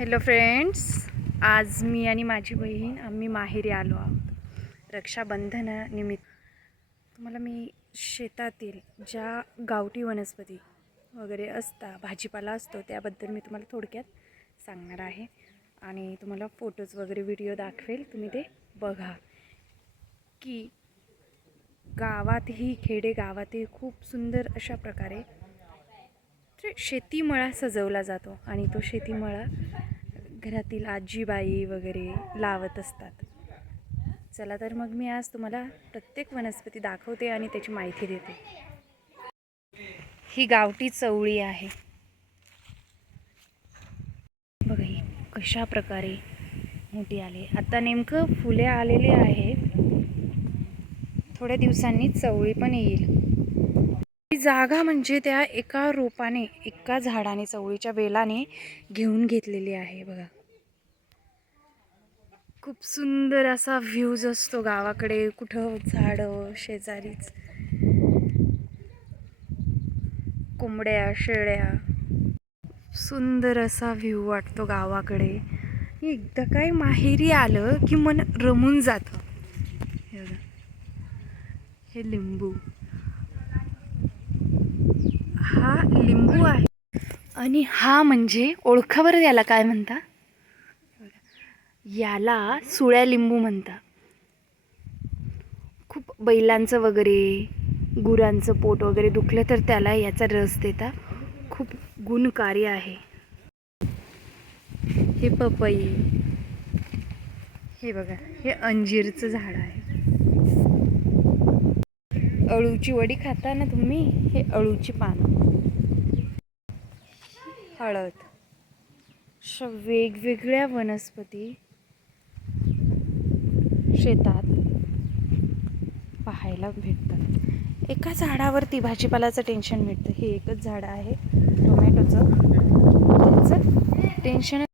Hello friends आज मी आणि माझी बहीण आम्ही माहेरी आलो आहोत. रक्षाबंधनानिमित्त तुम्हाला मी शेतातील ज्या गावठी वनस्पती वगैरे असता भाजीपाला असतो त्याबद्दल मी तुम्हाला थोडक्यात सांगणार आहे. आणि तुम्हाला फोटोज वगैरे व्हिडिओ दाखवेल. तुम्ही ते बघा. की गावातही खेडे गावातही खूप सुंदर अशा प्रकारे शेतीमळा सजवला जातो आणि तो शेतीमळा घरातील आजीबाई वगैरे लावत असतात. चला तर मग मी आज तुम्हाला प्रत्येक वनस्पती दाखवते आणि त्याची माहिती देते. ही गावठी चवळी आहे. बघा ही कशा प्रकारे मोठी आली. आता नेमकं फुले आलेले आहेत. थोड्या दिवसांनी चवळी पण येईल. जागा म्हणजे त्या एका रोपाने एका झाडाने चवळीच्या वेलाने घेऊन घेतलेली आहे बघा. खूप सुंदर असा व्ह्यूज असतो गावाकडे कुठं झाडं शेजारीच. कोंबड्या शेळ्या. सुंदर असा व्ह्यू वाटतो गावाकडे. एकदा काय माहेरी आलं की मन रमून जातं. हे हे लिंबू. हा लिंबू आहे. आणि हा म्हणजे ओळखा बरं याला काय म्हणता? याला सुळ्या लिंबू म्हणता. खूप बैलांचं वगैरे गुरांचं पोट वगैरे दुखलं तर त्याला याचा रस देता. खूप गुणकारी आहे. हे पपई. हे बघा हे अंजीरचं झाड आहे. अळूची वडी खाता ना तुम्ही? हे अळूची पानं. हळद अशा वेगवेगळ्या वनस्पती शेतात पाहायला भेटतात. एका झाडावरती भाजीपालाचं टेन्शन मिळतं हे एकच झाड आहे. टोमॅटोचं. त्याचं टेन्शन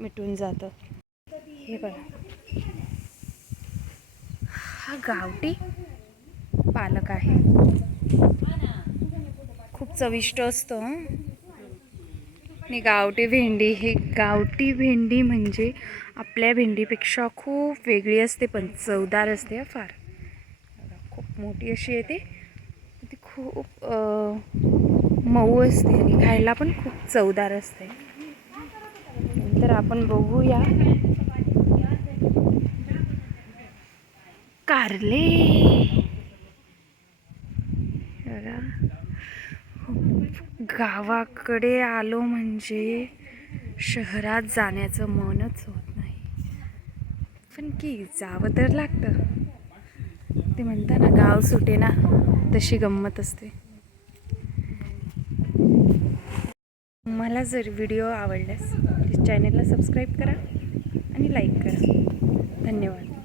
मिटून जातं. हे बघा. हा गावठी पालक आहे. खूप चविष्ट असतं आणि गावठी भेंडी ही गावठी भेंडी म्हणजे आपल्या भेंडीपेक्षा खूप वेगळी असते पण चवदार असते फार. खूप मोठी अशी येते ती. खूप मऊ असते आणि खायला पण खूप चवदार असते. तर आपण बघूया. कारले. बघा गावाकडे आलो म्हणजे शहरात जाण्याचं मनच होत नाही. पण की जावं तर लागतं. ते म्हणता ना गाव सुटे ना तशी गंमत असते. मला जर व्हिडिओ आवडल्यास चॅनलला सबस्क्राईब करा आणि लाईक करा. धन्यवाद.